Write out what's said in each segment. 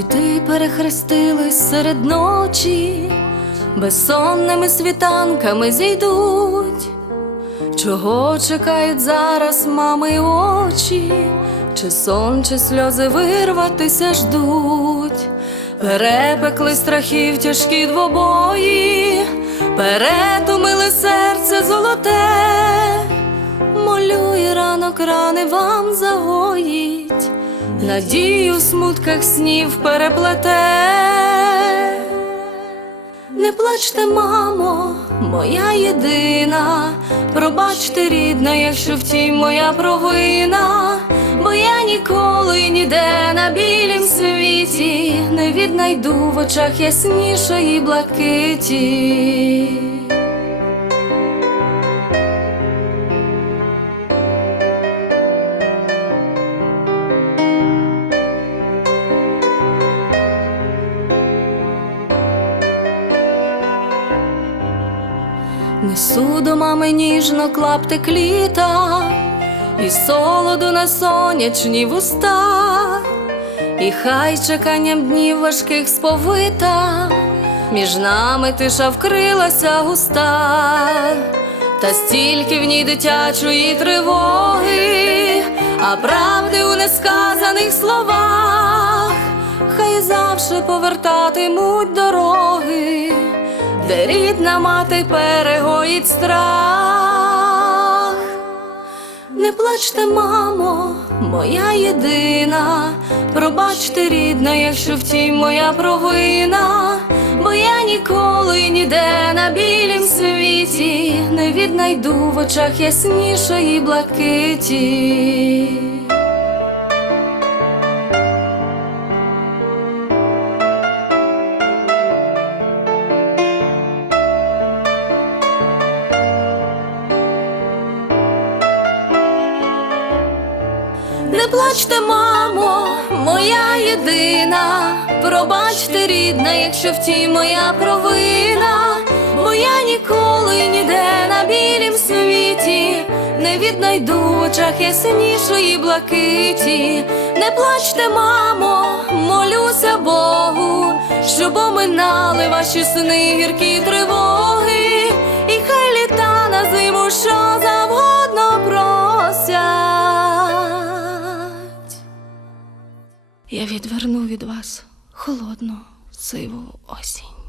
Світи перехрестились серед ночі, безсонними світанками зійдуть. Чого чекають зараз мами очі, чи сон, чи сльози вирватися ждуть, перепекли страхів тяжкі двобої, перетумили серце золоте, молю і ранок рани вам загоїть, надію в смутках снів переплете. Не плачте, мамо, моя єдина, пробачте, рідна, якщо втім моя провина, бо я ніколи ніде на білім світі не віднайду в очах яснішої блакиті. Несу до мами ніжно клаптик літа, і солоду на сонячні вуста, і хай чеканням днів важких сповита, між нами тиша вкрилася густа, та стільки в ній дитячої тривоги, а правди у несказаних словах, хай завше повертатимуть дороги де рідна мати перегоїть страх. Не плачте, мамо, моя єдина, пробачте, рідна, якщо втім моя провина, бо я ніколи ніде на білім світі не віднайду в очах яснішої блакиті. Плачте, мамо, моя єдина, пробачте, рідна, якщо втім моя провина, бо я ніколи ніде на білім світі не віднайду в очах яснішої блакиті. Не плачте, мамо, молюся Богу, щоб оминали ваші сни гіркі тривоги, Я відверну від вас холодну сиву осінь.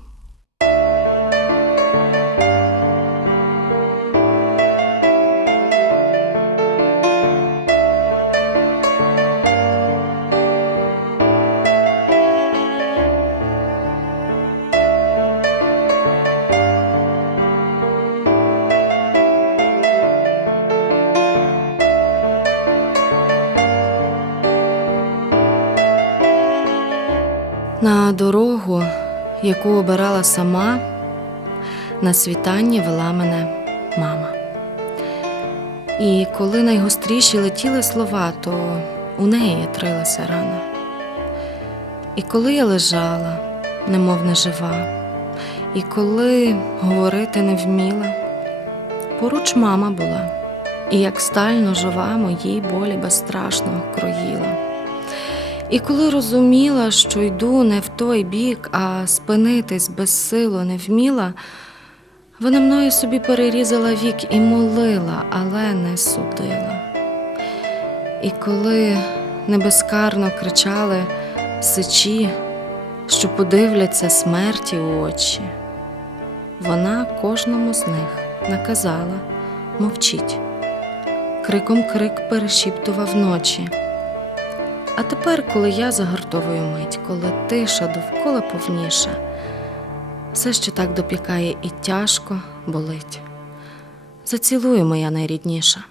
Дорогу, яку обирала сама, на світанні вела мене мама. І коли найгостріші летіли слова, то у неї трилася рана. І коли я лежала, немов нежива, і коли говорити не вміла, поруч мама була, і як сталь ножова моїй болі безстрашно кроїла. І коли розуміла, що йду не в той бік, а спинитись безсило не вміла, вона мною собі перерізала вік і молила, але не судила. І коли небезкарно кричали сичі, що подивляться смерті у очі, вона кожному з них наказала мовчіть. Криком крик перешіптував ночі. А тепер, коли я загартовую мить, коли тиша довкола повніша, все ще так допікає і тяжко болить. Зацілуй, моя найрідніша.